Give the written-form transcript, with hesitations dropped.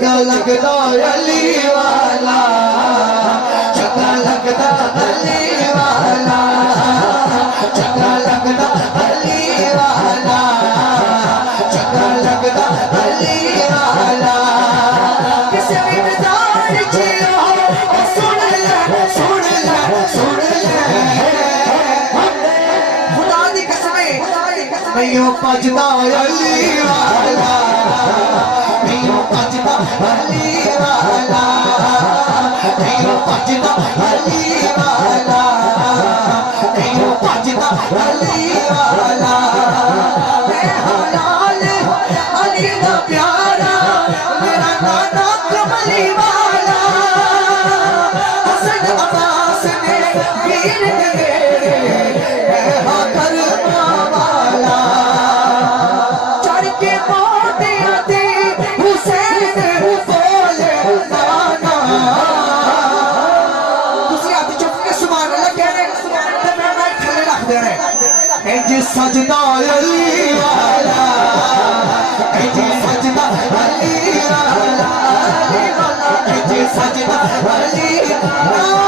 चंगा लगदा अली वाला, चंगा लगदा अली वाला, चंगा लगदा अली वाला, चंगा लगदा अली वाला। किसे इंतजार जियो सुन ले सुन ले सुन ले, खुदा दी कसम नहीं भजदा अली वाला, नहीं भजदा अली वाला, नहीं भजदा अली वाला, नहीं भजदा अली वाला। मैं हलाल अली दा प्यारा, मेरा नाना कमली वाला, हसन अब्बास ने वीर मेरे, मैं हाँ करमा वाला। चढ़ के मोते आते हुसैन बोले नाना, तुसी हाथ चुप के सुभान अल्लाह कह रहे ते मैं माइक थले रख दे रहे। इंज सजदा अली वाला, इंज सजदा अली वाला, इंज सजदा अली वाला।